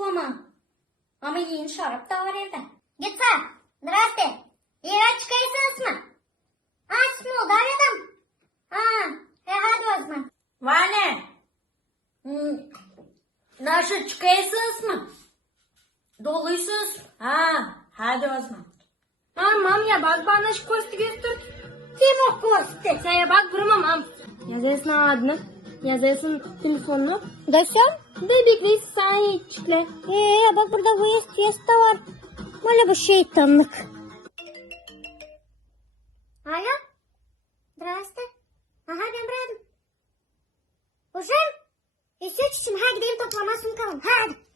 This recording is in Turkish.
toplamam. Ama yeni şarap da var evde. Gitsa. Здрасте. Ира çıkıyorsunuz mu? Açma oldu aradım. Hadi o zaman. Vane. Nasıl çıkıyorsunuz mu? Doluysunuz. Hadi o zaman. Мам, я бак банаш кости göster. Kim o Kosti? Saya bak vurma mam. Yazıyorsun adını. Yazıyorsun telefonunu. Da sen? Bebekli sahipçikle. Bak burada bu fiesta var. Böyle bu şeytanlık. Alo? Здрасте. Ага, ben buradım. Uşağım. Все, çiçim, hadi gidelim toplama sunkalım. Hadi.